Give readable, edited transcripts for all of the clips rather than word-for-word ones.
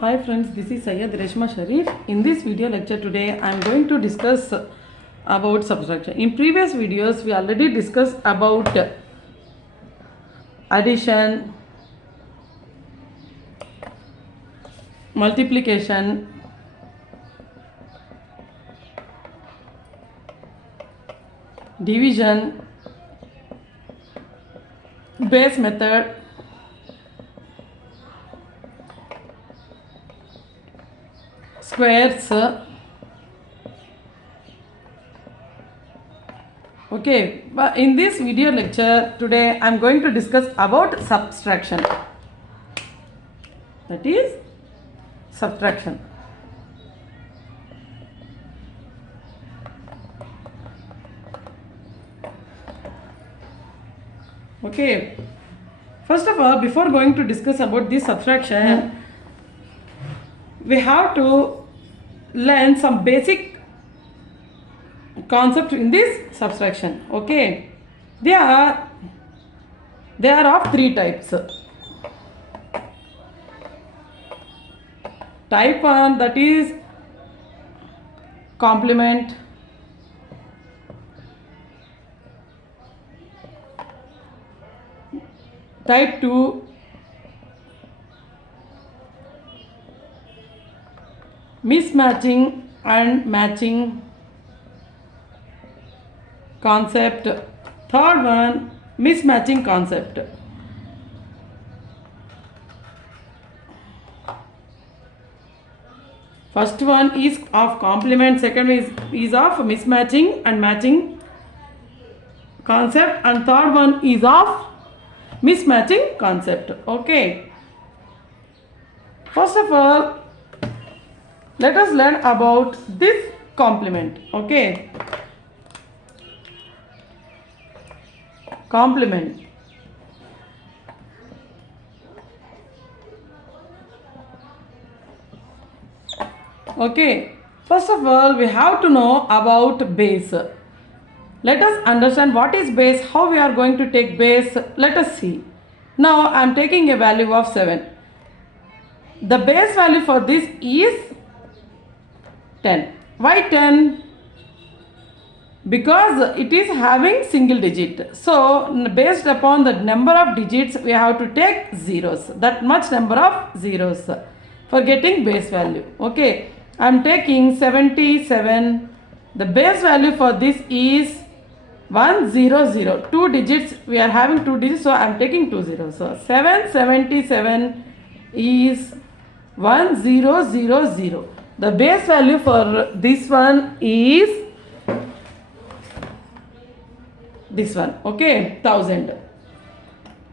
Hi friends, this is Syed Reshma Sharif. In this video lecture today, I am going to discuss about subtraction. In previous videos, we already discussed about addition, multiplication, division, base method, squares. Okay, but in this video lecture today I am going to discuss about subtraction. That is subtraction. Okay, first of all, before going to discuss about this subtraction, we have to learn some basic concept in this subtraction. Okay, they are of three types. Type 1, that is complement. Type 2, mismatching and matching concept. Third one, mismatching concept. First one is of complement, second is of mismatching and matching concept, and third one is of mismatching concept. Okay, first of all, let us learn about this complement. Okay, complement. Okay, first of all, we have to know about base. Let us understand what is base, how we are going to take base. Let us see. Now I am taking a value of 7. The base value for this is 10. Why 10? Because it is having single digit. So based upon the number of digits, we have to take zeros. That much number of zeros for getting base value. Okay, I am taking 77. The base value for this is 100. 2 digits, we are having 2 digits, so I am taking 2 zeros. So 777 is 1000. The base value for this one is this one. Okay, 1000.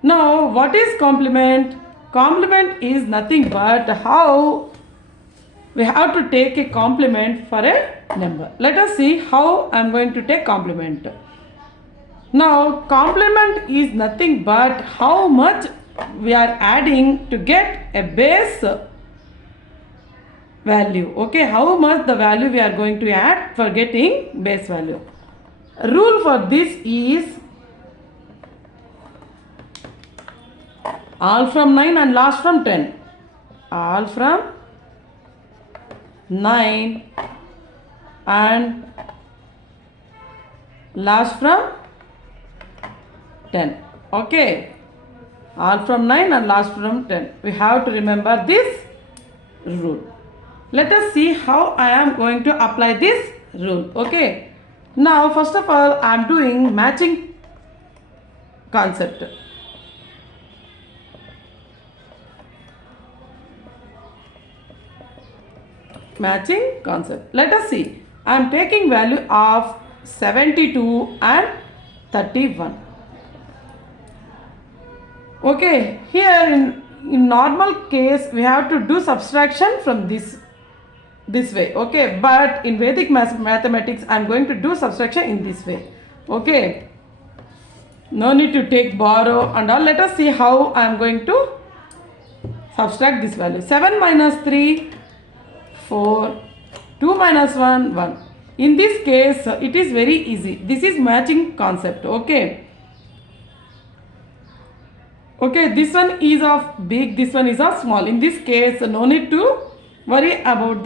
Now what is complement? Complement is nothing but how we have to take a complement for a number. Let us see how I am going to take complement. Now complement is nothing but how much we are adding to get a base value. Okay, how much the value we are going to add for getting base value. Rule for this is all from 9 and last from 10. All from 9 and last from 10. Okay, all from 9 and last from 10. We have to remember this rule. Let us see how I am going to apply this rule. Okay, now first of all, I am doing matching concept. Matching concept. Let us see. I am taking value of 72 and 31. Okay, here in normal case we have to do subtraction from this way. Okay, but in Vedic mathematics I am going to do subtraction in this way. Okay, no need to take borrow and all. Let us see how I am going to subtract this value. 7 minus 3, 4, 2 minus 1, 1. In this case it is very easy. This is matching concept. Okay, Okay, this one is of big, this one is of small. In this case, no need to worry about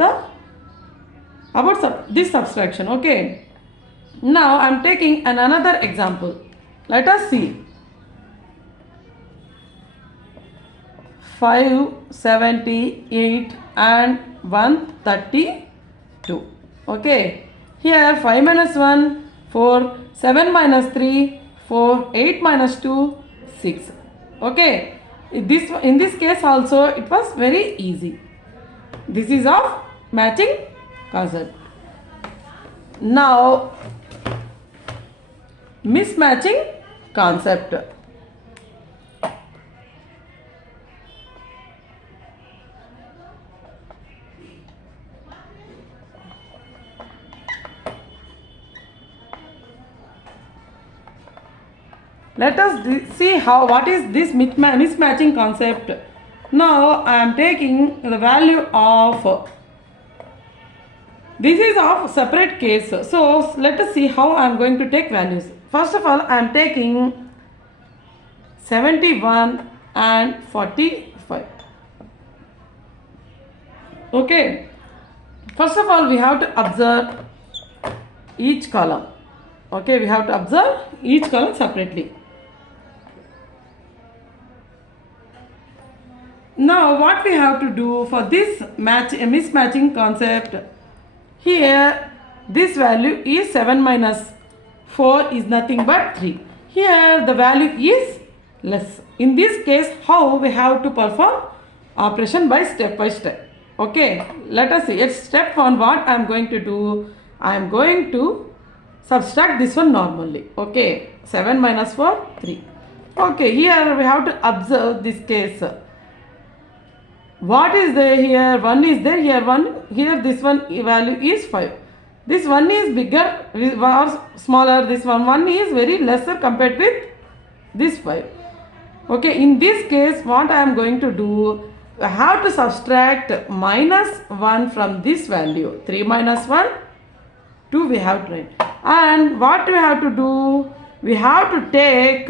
this subtraction. Okay. Now I am taking another example. Let us see. 578 and 132. Okay. Here 5 minus 1, 4, 7 minus 3, 4, 8 minus 2, 6. Okay. In this case also it was very easy. This is of matching concept. Now mismatching concept. Let us see what is this mismatching concept. Now I am taking the value of, this is of separate case. So let us see how I am going to take values. First of all, I am taking 71 and 45. Okay. First of all, we have to observe each column. Okay, we have to observe each column separately. Now what we have to do for this mismatching concept, here this value is 7 minus 4 is nothing but 3. Here the value is less. In this case, how we have to perform operation by step. Okay, let us see. At step 1, what I am going to do, I am going to subtract this one normally. Okay, 7 minus 4, 3. Okay, here we have to observe this case. What is there here? 1 is there, here 1, here this one value is 5. This one is bigger or smaller, this one is very lesser compared with this 5. Okay, in this case what I am going to do, I have to subtract minus 1 from this value. 3 minus 1, 2 we have to write. And what we have to do, we have to take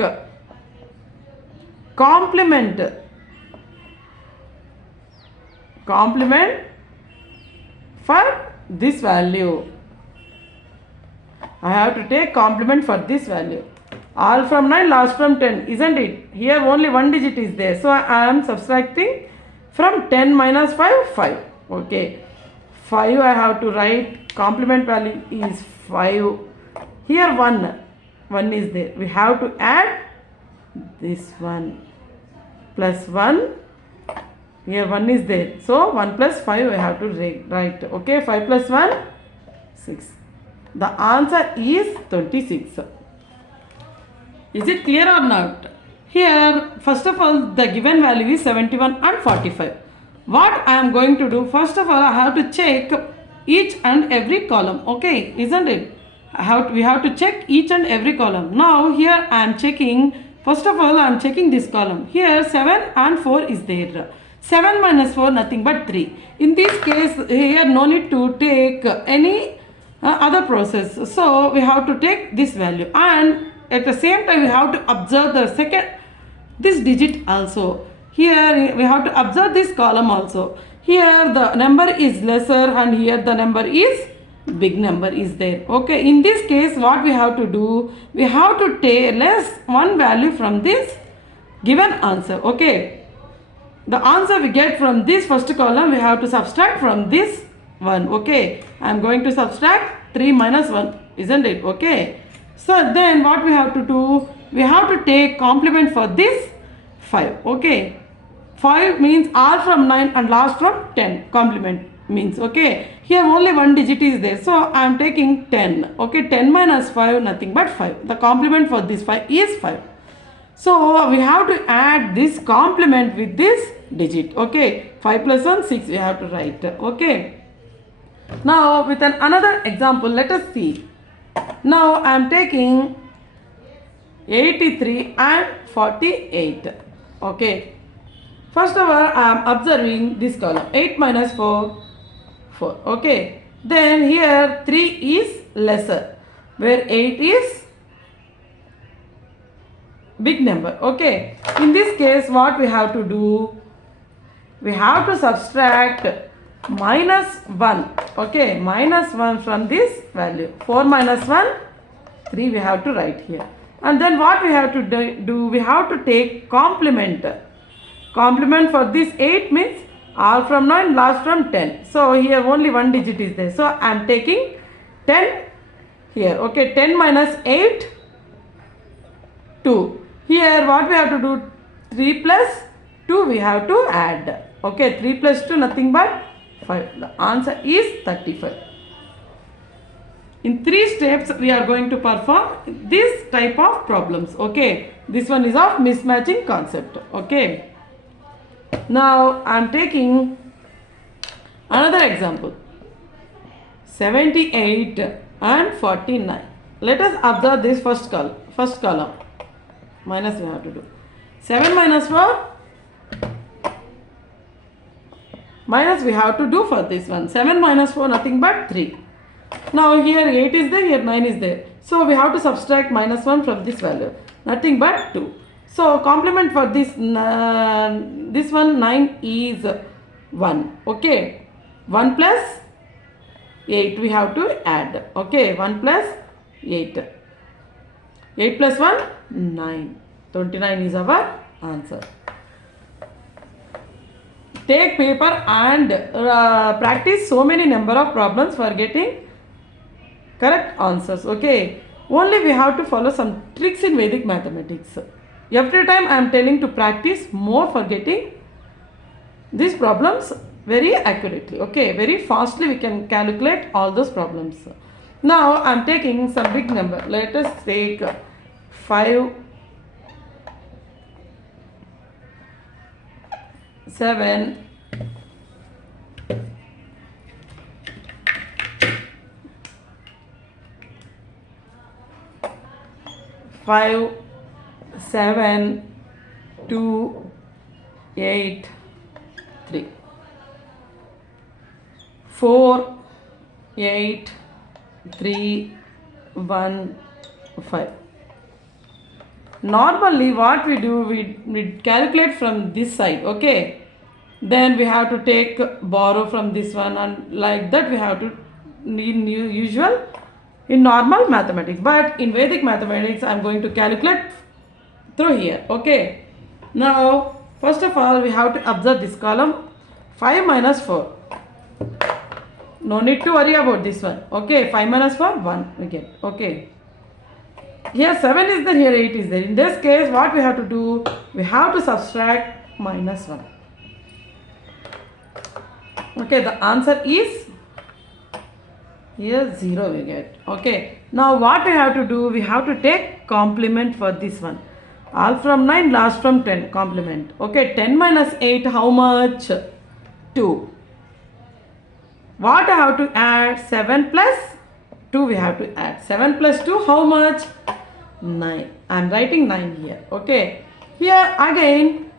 complement for this value. I have to take complement for this value. All from 9, last from 10, isn't it? Here only one digit is there. So I am subtracting from 10 minus 5, 5. Okay. 5 I have to write, complement value is 5. Here 1 is there. We have to add this one plus 1. Here 1 is there. So 1 plus 5 I have to write. Okay, 5 plus 1, 6. The answer is 26. Is it clear or not? Here, first of all, the given value is 71 and 45. What I am going to do, first of all, I have to check each and every column. Okay, isn't it? We have to check each and every column. Now, here I am checking, first of all, I am checking this column. Here, 7 and 4 is there. 7 minus 4, nothing but 3. In this case, here no need to take any other process. So, we have to take this value. And at the same time, we have to observe this digit also. Here, we have to observe this column also. Here, the number is lesser and here the number is big number is there. Okay, in this case, what we have to do, we have to take less one value from this given answer. Okay. The answer we get from this first column, we have to subtract from this one. Okay, I am going to subtract 3 minus 1, isn't it? Okay, so then what we have to do, we have to take complement for this 5. Okay, 5 means all from 9 and last from 10. Complement means, okay, here only one digit is there, so I am taking 10. Okay, 10 minus 5, nothing but 5. The complement for this 5 is 5. So we have to add this complement with this digit. Okay, 5 plus 1, 6 we have to write. Okay, now with another example, let us see. Now I am taking 83 and 48. Okay, first of all I am observing this column. 8 minus 4, 4. Okay, then here 3 is lesser, where 8 is big number. Okay, in this case what we have to do, we have to subtract minus 1. Okay, minus 1 from this value. 4 minus 1, 3 we have to write here. And then what we have to do, we have to take complement. Complement for this 8 means all from 9, last from 10. So here only one digit is there. So I am taking 10 here. Okay, 10 minus 8, 2. Here what we have to do, 3 plus 2 we have to add. Okay, 3 plus 2 nothing but 5. The answer is 35. In 3 steps we are going to perform this type of problems. Okay, this one is of mismatching concept. Okay, now I am taking another example, 78 and 49. Let us observe this first column. Minus we have to do. 7 minus 4. Minus we have to do for this one. 7 minus 4 nothing but 3. Now here 8 is there, here 9 is there. So we have to subtract minus 1 from this value. Nothing but 2. So complement for this one 9 is 1. Okay. 1 plus 8 we have to add. Okay. 1 plus 8. 8 plus 1, 9. 29 is our answer. Take paper and practice so many number of problems for getting correct answers. Okay, only we have to follow some tricks in Vedic mathematics. Every time I am telling to practice more for getting these problems very accurately. Okay, very fastly we can calculate all those problems. Now I am taking some big number. Let us take 5, 7, 5, 7, 2, 8, 3, 4, 8, 3, 1, 5. Normally what we do, we calculate from this side. Okay, then we have to take borrow from this one, and like that we have to in usual in normal mathematics. But in Vedic mathematics I am going to calculate through here. Okay, now first of all we have to observe this column. 5 minus 4, no need to worry about this one. Okay, 5 minus 4, 1 we get. Okay, here 7 is there, here 8 is there. In this case what we have to do, we have to subtract minus 1. Okay, the answer is here 0 we get. Okay, now what we have to do, we have to take complement for this one. All from 9, last from 10, complement. Okay, 10 minus 8, how much? 2. What I have to add? 7 plus 2 we have to add. 7 plus 2, how much? 9. I am writing 9 here. Okay, here again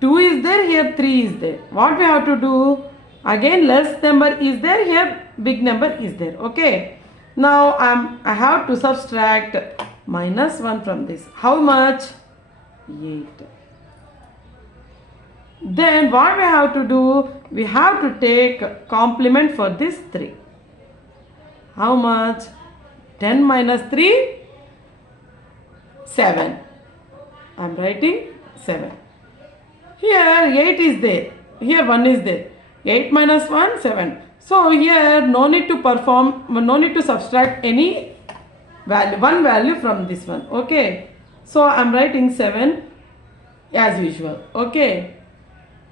2 is there, here 3 is there. What we have to do? Again less number is there, here big number is there. Okay, now I have to subtract minus 1 from this. How much? 8. Then what we have to do, we have to take complement for this 3. How much? 10 minus 3, 7. I am writing 7. Here 8 is there, here 1 is there. 8 minus 1, 7. So here no need to subtract any value, one value from this one. Okay, so I am writing 7 as usual. Okay,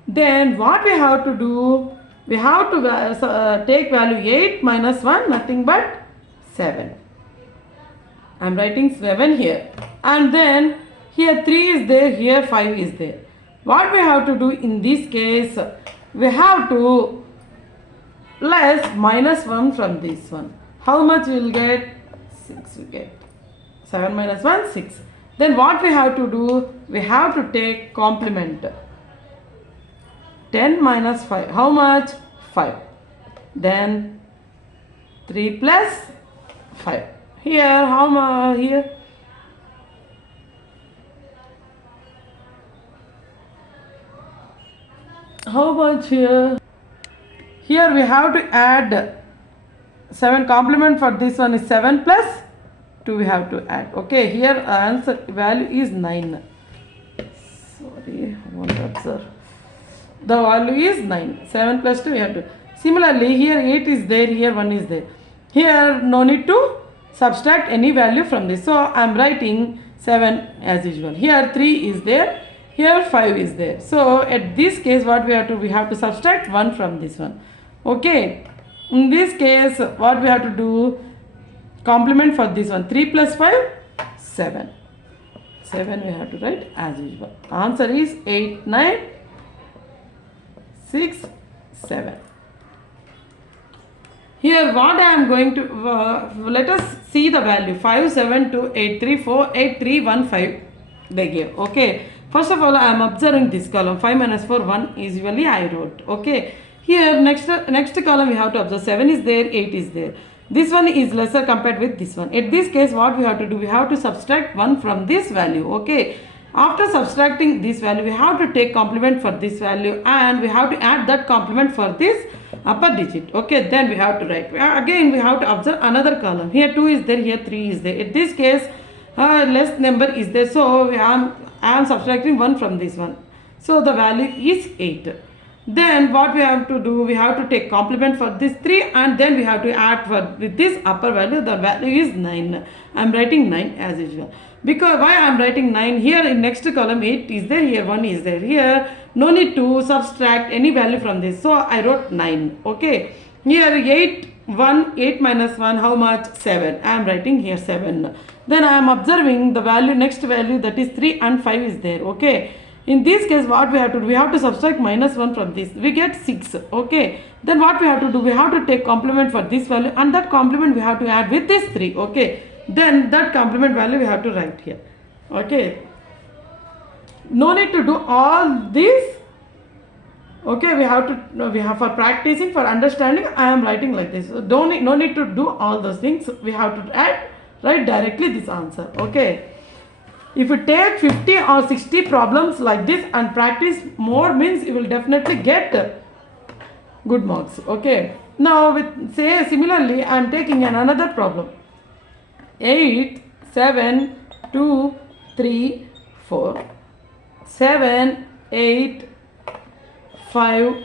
then what we have to do, we have to take value 8 minus 1, nothing but 7. I am writing 7 here, and then here 3 is there, here 5 is there. What we have to do in this case, we have to less minus 1 from this one. How much we will get? 6 we get. 7 minus 1, 6. Then what we have to do, we have to take complement. 10 minus 5, how much? 5. Then 3 plus 5. Here how much? Here How much here? Here we have to add 7 complement for this one is 7 plus 2 we have to add. Okay, here answer value is 9. Sorry, what that, sir? The value is 9. 7 plus 2 we have to. Similarly, here 8 is there, here 1 is there. Here no need to subtract any value from this. So I am writing 7 as usual. Here 3 is there, here 5 is there. So at this case what we have to subtract 1 from this one. Okay. In this case what we have to do, complement for this one, 3 plus 5, 7. 7 we have to write as usual. Answer is 8, 9, 6, 7. Here what I am going to, let us see the value, 5, 7, 2, 8, 3, 4, 8, 3, 1, 5 they gave. Okay. First of all I am observing this column, 5 minus 4, 1 usually I wrote. Okay. Here next column we have to observe, 7 is there, 8 is there. This one is lesser compared with this one. In this case what we have to do, we have to subtract 1 from this value. Okay. After subtracting this value we have to take complement for this value and we have to add that complement for this upper digit. Okay, then we have to write. Again we have to observe another column. Here 2 is there, here 3 is there. In this case less number is there, so I am subtracting 1 from this one. So the value is 8. Then what we have to do, we have to take complement for this 3 and then we have to add for with this upper value, the value is 9. I am writing 9 as usual. Because why I am writing 9, here in next column 8 is there, here 1 is there. Here no need to subtract any value from this, so I wrote 9. Okay. Here 8 minus 1, how much? 7. I am writing here 7. Then I am observing the value, next value, that is 3 and 5 is there. Okay. In this case what we have to do, we have to subtract minus 1 from this, we get 6. Okay. Then what we have to do, we have to take complement for this value and that complement we have to add with this 3. Okay. Then that complement value we have to write here. Okay. No need to do all this. Okay, we have for practicing, for understanding, I am writing like this. So no need to do all those things. We have to write directly this answer. Okay. If you take 50 or 60 problems like this and practice more, means you will definitely get good marks. Okay. Now with say similarly I am taking another problem. 8, 7, 2, 3, 4, 7, 8, 5,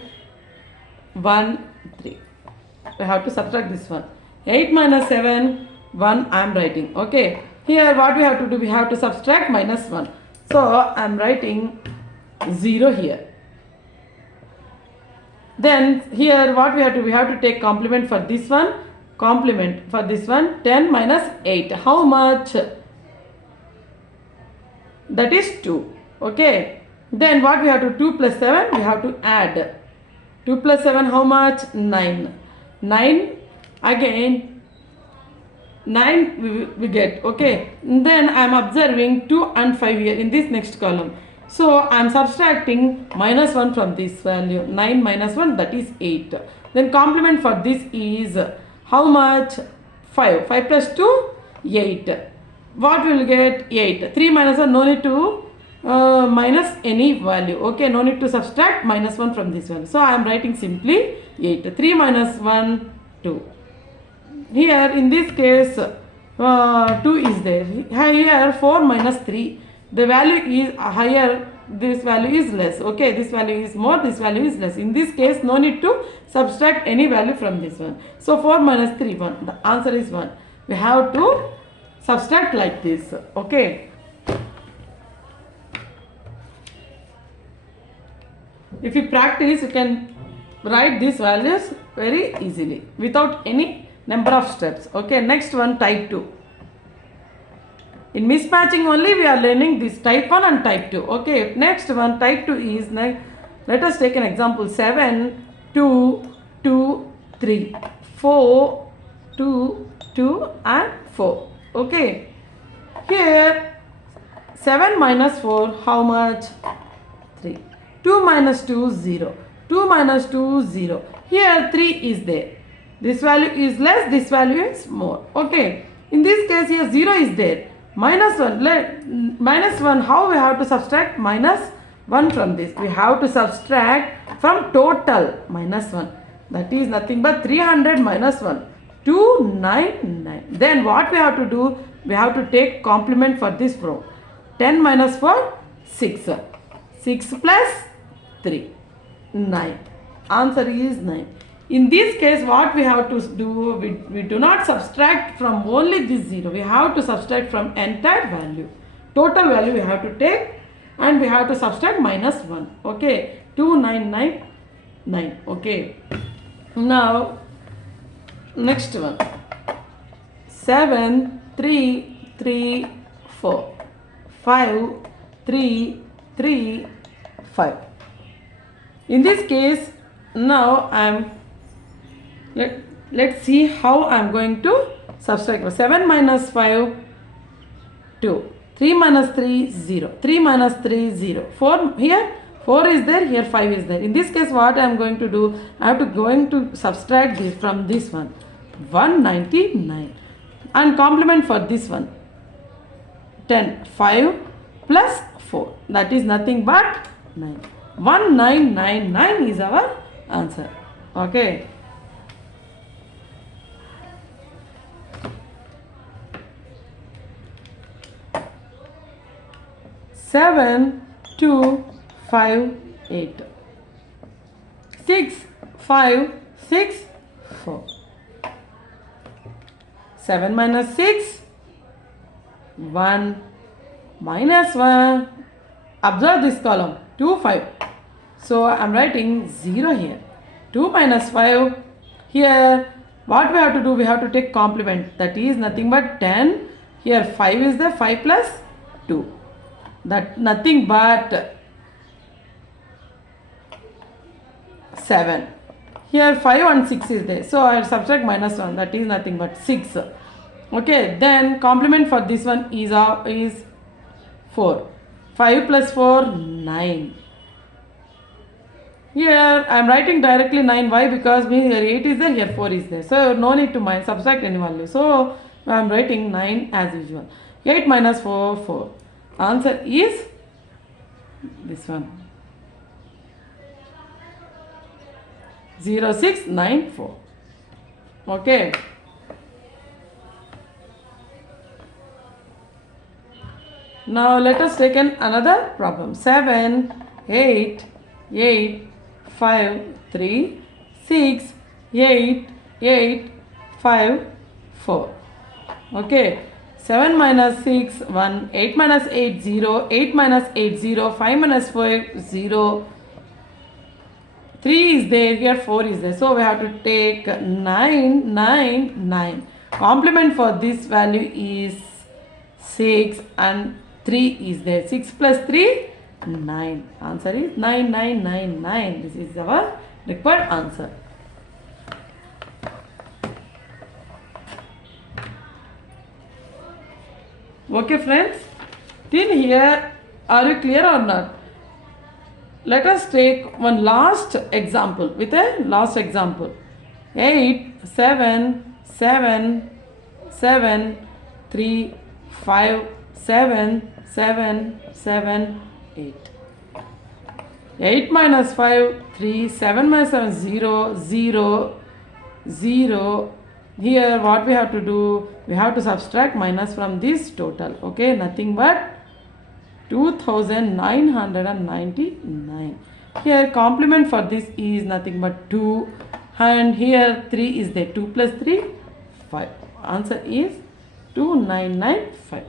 1, 3. I have to subtract this one. 8 minus 7, 1 I am writing. Okay. Here what we have to do, we have to subtract minus 1. So I am writing 0 here. Then here what we have to take complement for this one. Complement for this one, 10 minus 8. How much? That is 2. Okay. Then what we have to 2 plus 7, we have to add. 2 plus 7, how much? 9. 9 again. 9 we get. Okay. Then I am observing 2 and 5 here in this next column. So I am subtracting minus 1 from this value. 9 minus 1, that is 8. Then complement for this is how much? 5. 5 plus 2, 8. What will get? 8. 3 minus 1, no need to minus any value. Okay, no need to subtract minus 1 from this one. So I am writing simply 8. 3 minus 1, 2. Here in this case 2 is there. Here 4 minus 3. The value is higher, this value is less. Okay, this value is more, this value is less. In this case no need to subtract any value from this one. So 4 minus 3, 1. The answer is 1. We have to subtract like this. Okay. If you practice, you can write these values very easily without any number of steps. Okay, next one, type 2. In mismatching only we are learning this type 1 and type 2. Okay, next one, type 2 is, let us take an example. 7, 2, 2, 3, 4, 2, 2 and 4. Okay, here 7 minus 4, how much? 3. 2 minus 2, 0. 2 minus 2, 0. Here 3 is there. This value is less, this value is more. Okay. In this case here 0 is there. Minus 1. Minus 1, how we have to subtract? Minus 1 from this. We have to subtract from total minus 1. That is nothing but 300 minus 1. 299. Then what we have to do? We have to take complement for this row. 10 minus 4, 6. 6 plus 3, 9. Answer is 9. In this case, what we have to do? We do not subtract from only this 0. We have to subtract from entire value. Total value we have to take and we have to subtract minus 1. Okay. 2999. Okay. Now, next one. 7, 3, 3, 4. 5, 3, 3, 5. In this case, now let's see how I am going to subtract. 7 minus 5, 2. 3 minus 3, 0. 3 minus 3, 0. 4 here, 4 is there, here 5 is there. In this case, what I am going to do? I have to going to subtract this from this one. 199. And complement for this one. 10. 5 plus 4. That is nothing but 9. 1999 is our answer. Okay. Seven, 2, 5, 8. 6, 5, 6, 4. 7 minus 6, 1 minus 1. Observe this column. 2, 5. So I am writing 0 here. 2 minus 5. Here, what we have to do? We have to take complement. That is nothing but 10. Here 5 is there. 5 plus 2. That nothing but 7. Here 5 and 6 is there. So I will subtract minus 1. That is nothing but 6. Okay. Then complement for this one is 4. 5 plus 4, 9. Here I am writing directly 9. Why? Because here 8 is there, here 4 is there. So no need to subtract any value. So I am writing 9 as usual. 8 minus 4, 4. Answer is this one. 0694. Okay. Now let us take another problem. 7, 8, 8, 5, 3, 6, 8, 8, 5, 4. Okay. 7 minus 6, 1, 8 minus 8, 0, 8 minus 8, 0, 5 minus 5, 0, 3 is there, here 4 is there. So we have to take 9, 9, 9. Complement for this value is 6 and 3 is there. 6 plus 3, 9. Answer is 9999. This is our required answer. Okay friends, till here are you clear or not? Let us take one last example with a last example. 8, 7, 7, 7, 3, 5, 7, 7, 7, 8. 8 minus 5, 3, 7 minus 7, 0, 0, 0. Here what we have to do? We have to subtract minus from this total. Okay, nothing but 2999. Here complement for this is nothing but 2 and here 3 is there. 2 plus 3, 5. Answer is 2995.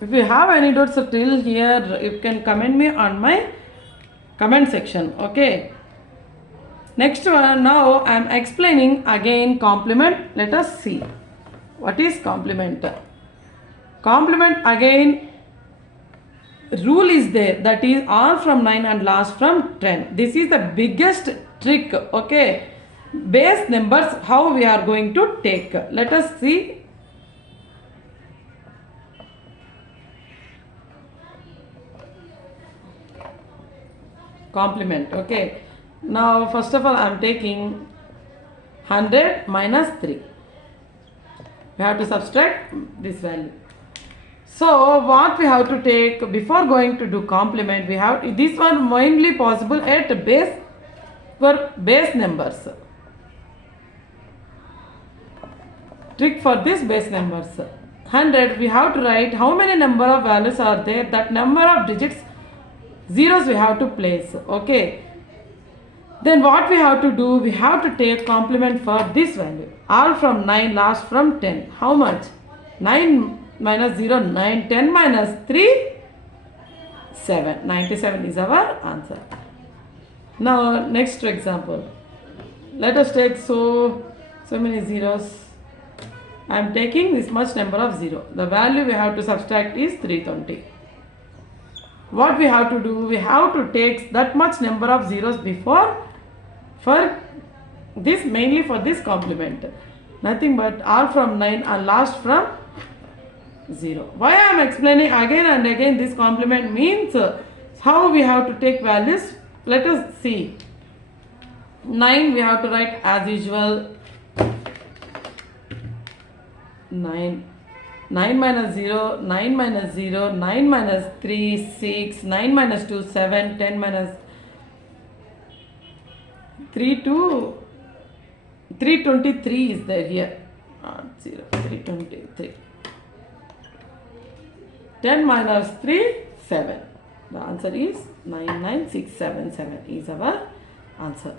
If you have any doubts till here, you can comment me on my comment section. Okay. Next one, now I am explaining again complement. Let us see what is complement. Complement again, rule is there, that is all from 9 and last from 10. This is the biggest trick. Okay, base numbers how we are going to take. Let us see. Complement. Okay. Now first of all I am taking 100 minus 3. We have to subtract this value. So what we have to take before going to do complement, we have this one mainly possible at base for base numbers. Trick for this base numbers. 100 we have to write how many number of values are there, that number of digits zeros we have to place. Okay. Then what we have to do, we have to take complement for this value. All from 9, last from 10. How much? 9 minus 0, 9. 10 minus 3, 7. 97 is our answer. Now next example. Let us take so many zeros. I am taking this much number of 0. The value we have to subtract is 320. What we have to do, we have to take that much number of zeros before for this, mainly for this complement. Nothing but all from 9 and last from 0. Why I am explaining again and again this complement means how we have to take values. Let us see. 9 we have to write as usual. 9 minus 0, 9 minus 0, 9 minus 3, 6, 9 minus 2, 7, 10 minus 3 to 323 is there here. 0, 323. 10 minus 3, 7. The answer is 99677 is our answer.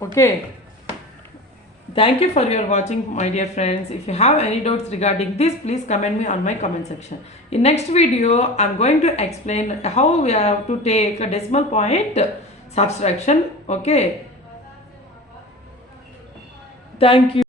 Okay. Thank you for your watching, my dear friends. If you have any doubts regarding this, please comment me on my comment section. In next video, I am going to explain how we have to take a decimal point subtraction. Okay. Thank you.